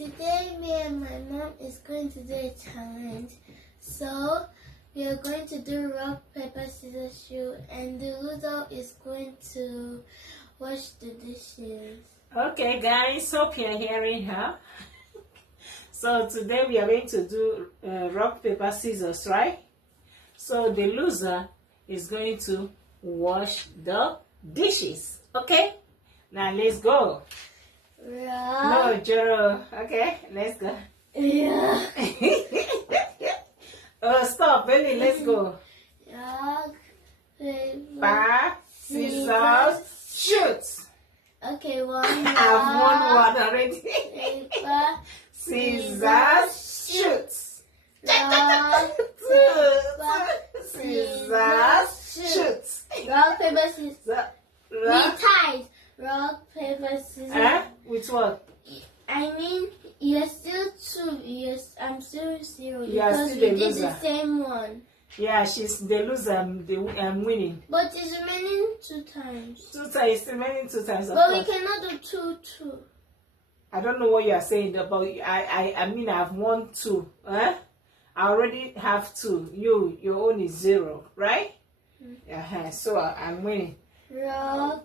Today, me and my mom is going to do a challenge. So, we are going to do rock, paper, scissors, shoot, and the loser is going to wash the dishes. Okay, guys, hope you're hearing her. So today we are going to do rock, paper, scissors, right? So the loser is going to wash the dishes. Okay? Now let's go. Rock. No, Joe. Okay, let's go. Yeah. Oh, stop, Benny. Let's go. Rock, paper, Paper, scissors, shoot. Okay, one. I've won one already. Paper, Scissors, shoot. rock, paper, Scissors, shoot. rock, paper, scissors. We Rock. tied. Rock, paper, scissors. With what? I mean, you're still two. I'm still zero You are because still we the did loser. the same one. Yeah, she's the loser. I'm winning. But it's remaining 2 times. 2 times, remaining 2 times. Of But we course. cannot do two. I don't know what you are saying about. I mean, I've won 2. I already have 2. Your own is 0, right? So I'm winning. Rock,